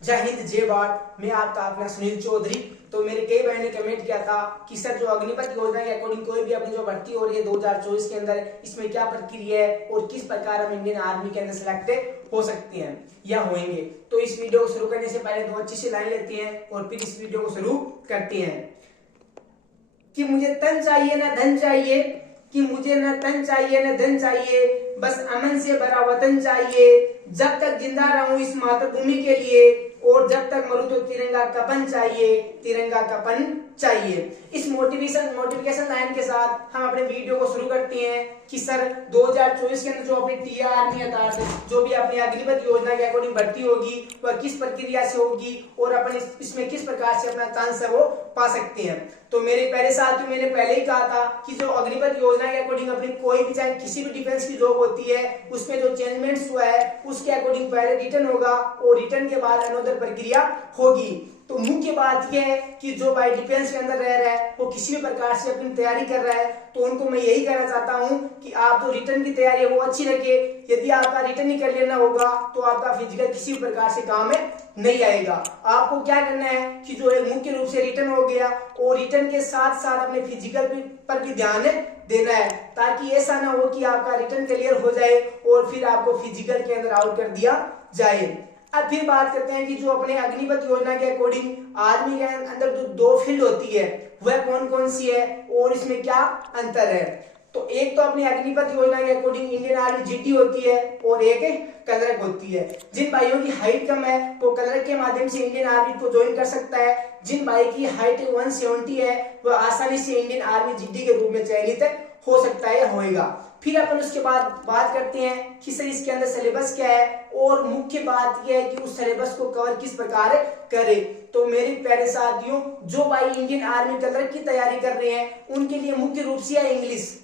जय हिंद जय भारत। मैं आपका अपना सुनील चौधरी। तो मेरे कई भाई ने कमेंट किया था कि सर जो अग्निपथ योजना के अकॉर्डिंग कोई भी अपनी जो भर्ती हो रही है 2024 के अंदर, इसमें क्या प्रक्रिया है और किस प्रकार हम इंडियन आर्मी के अंदर सिलेक्ट हो सकते हैं या होंगे। तो इस वीडियो को शुरू करने से पहले दो अच्छी सी लाइन लेते हैं और फिर इस वीडियो को शुरू करते हैं। कि मुझे तन चाहिए ना धन चाहिए, कि मुझे न तन चाहिए न धन चाहिए, बस अमन से भरा वतन चाहिए। जब तक जिंदा रहूं इस मातृभूमि के लिए, और जब तक मरूं तो तिरंगा कफन चाहिए, तिरंगा कफन चाहिए। इस मोटिवेशन लाइन के साथ हम अपने वीडियो को शुरू करते हैं कि सर 2024 के अंदर जो अपनी टीआर आर्मी अर्थात जो भी अपनी अग्निपथ योजना के अकॉर्डिंग भर्ती होगी वह किस प्रक्रिया से होगी और अपन इसमें किस प्रकार से अपना चांस है वो पा सकते हैं। तो मेरे पहले साथियों, मैंने पहले ही कहा था कि जो अग्निपथ योजना के अकॉर्डिंग अपनी कोई भी चाहे किसी भी डिफेंस की जॉब होती है उसमें जो चेंजमेंट्स हुआ है उसके अकॉर्डिंग पहले रिटर्न होगा और रिटर्न के बाद अनोदर प्रक्रिया होगी। तो मुख्य बात यह है कि जो भाई डिफेंस के अंदर रह रहा है वो किसी भी प्रकार से अपनी तैयारी कर रहा है तो उनको मैं यही कहना चाहता हूं कि आप जो रिटर्न की तैयारी है वो अच्छी रखे। यदि आपका रिटर्न ही कर लेना होगा तो आपका फिजिकल किसी भी प्रकार से काम में नहीं आएगा। आपको क्या करना है कि जो एक मुख्य रूप से रिटर्न हो गया और रिटर्न के साथ साथ अपने फिजिकल पर भी ध्यान देना है, ताकि ऐसा ना हो कि आपका रिटर्न क्लियर हो जाए और फिर आपको फिजिकल के अंदर आउट कर दिया जाए। अब फिर बात करते हैं कि जो अपने अग्निपथ योजना के अकॉर्डिंग आर्मी के अंदर जो दो फील्ड होती है वह कौन कौन सी है और इसमें क्या अंतर है। तो एक तो अपनी अग्निपथ योजना के अकॉर्डिंग इंडियन आर्मी जीडी होती है और एक कलरक होती है। जिन भाइयों की हाइट कम है वो कलरक के माध्यम से इंडियन आर्मी को ज्वाइन कर सकता है। जिन भाई की हाइट 170 है वह आसानी से इंडियन आर्मी जीडी के रूप में चयनित हो सकता है या होएगा। फिर अपन उसके बाद बात करते हैं कि सर इसके अंदर सिलेबस क्या है और मुख्य बात यह है कि उस सिलेबस को कवर किस प्रकार करें। तो मेरे प्यारे साथियों, जो भाई इंडियन आर्मी कलरक की तैयारी कर रहे हैं उनके लिए मुख्य रूप से इंग्लिश,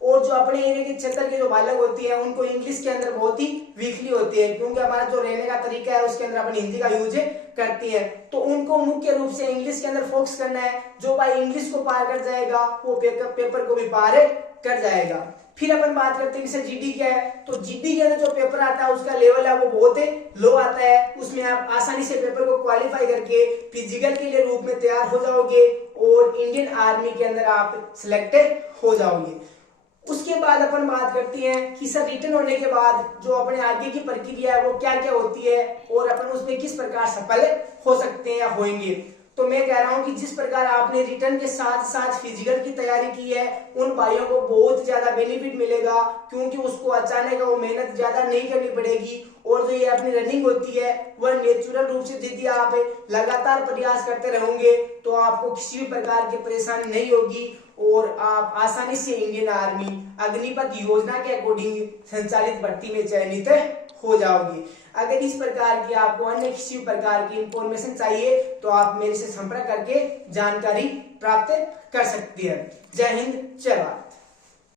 और जो अपने एरिया के क्षेत्र के जो बालक होती हैं उनको इंग्लिश के अंदर बहुत ही वीकली होती है, क्योंकि हमारा जो रहने का तरीका है उसके अंदर अपन हिंदी का यूज करती है। तो उनको मुख्य रूप से इंग्लिश के अंदर फोकस करना है। जो भाई इंग्लिश को पार कर जाएगा वो पेपर को भी पार कर जाएगा। फिर अपन बात करते हैं कि सर जीडी क्या है। तो जीडी के अंदर जो पेपर आता है उसका लेवल है वो बहुत लो आता है। उसमें आप आसानी से पेपर को क्वालिफाई करके फिजिकल के लिए रूप में तैयार हो जाओगे और इंडियन आर्मी के अंदर आप सिलेक्टेड हो जाओगे। उसके बाद अपन बात करते हैं कि सर रिटर्न होने के बाद जो अपने आगे की प्रक्रिया है वो क्या क्या होती है और अपन उसमें किस प्रकार सफल हो सकते हैं या होंगे। तो मैं कह रहा हूं कि जिस प्रकार आपने रिटर्न के साथ साथ फिजिकल की तैयारी की है उन भाइयों को बहुत ज्यादा बेनिफिट मिलेगा, क्योंकि उसको अचानक वो मेहनत ज्यादा नहीं करनी पड़ेगी। और जो ये अपनी रनिंग होती है वह नेचुरल रूप से यदि आप लगातार प्रयास करते रहोगे तो आपको किसी भी प्रकार की परेशानी नहीं होगी और आप आसानी से इंडियन आर्मी अग्निपथ योजना के अकॉर्डिंग संचालित भर्ती में चयनित हो जाओगे। अगर इस प्रकार की आपको अन्य किसी प्रकार की इंफॉर्मेशन चाहिए तो आप मेरे से संपर्क करके जानकारी प्राप्त कर सकते हैं। जय हिंद जय भारत।